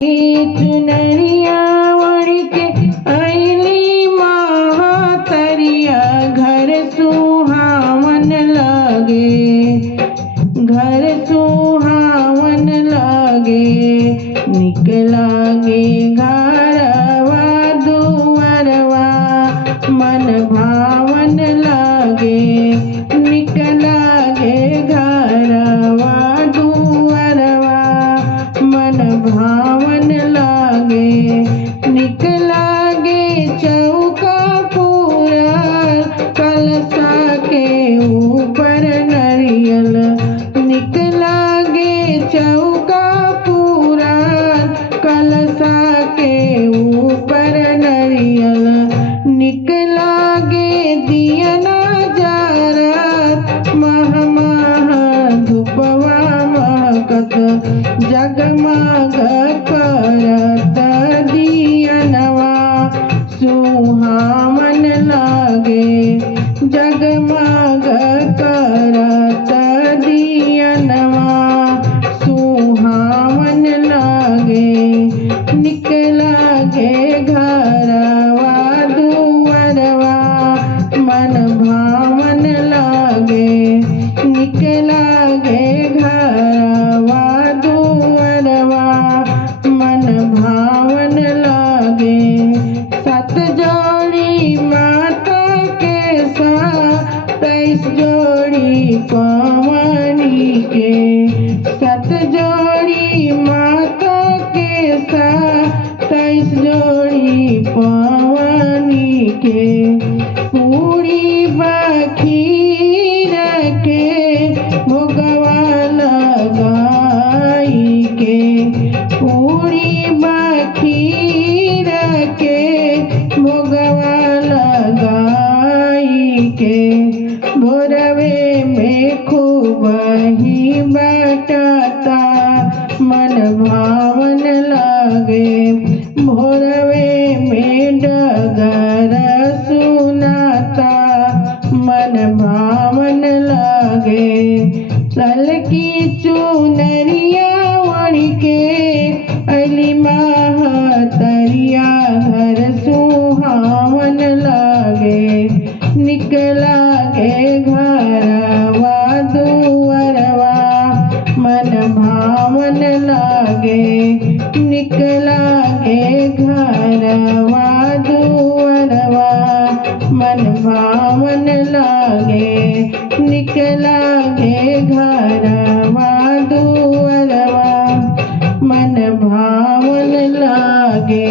चुनरिया ओढ़ के अइली महतरिया, घर सुहावन लगे, घर सुहावन लगे। निक लागे घरवा दुअरवा, मन भावन लागे। निक लागे घरवा दुअरवा, मन भावन लागे। निक लागे चौका पूरल, कलशा के ऊपर नरियल। निक लागे चौका पूरल, कलशा के ऊपर नरियल। निक लागे दियना जारत, मह मह धूपवा महकत। जगमग करत दियनवा, सुहावन लागे। जगमग करत दियनवा, सुहावन लागे। निक लागे घरवा दुअरवा, मन भावन लागे। निक लागे घरवा दुअरवा, मन भावन लागे। सत जोड़ी माता के साथ, 23 जोड़ी पवनी के। सत जोड़ी माता के साथ, 23 जोड़ी पवनी के। पूरी बखीर के भोगवा लगाई के। पूरी बखीर के भोगवा लगाई के। भोरवे में खूब ही बटता, मन भावन लागे। भोरवे में डगर सुनाता, मन भावन लागे। ललकी चुनरिया ओढ़ के अइली महतरिया, घर सुहावन लागे। निक लागे घरवा दुअरवा, मन भावन लागे। निक लागे घरवा दुअरवा, मन भावन लागे। निक लागे घरवा दुअरवा, मन भावन लागे।